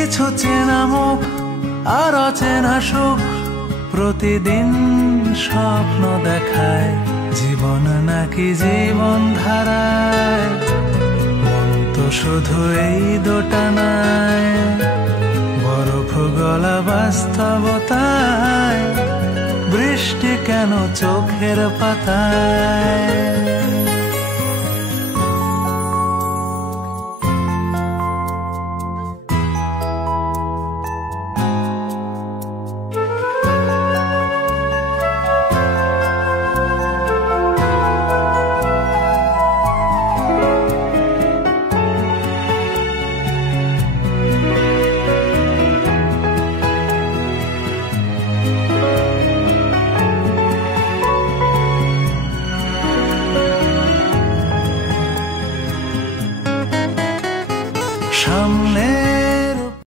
কিছু চেনা মুখ আর অচেনা সুখ প্রতিদিন স্বপ্ন দেখায়, জীবন নাকি জীবন ধারায়। মন তো শুধু এই দোটানায়, বরফ গলা বাস্তবতায়, বৃষ্টি কেন চোখের পাতায়।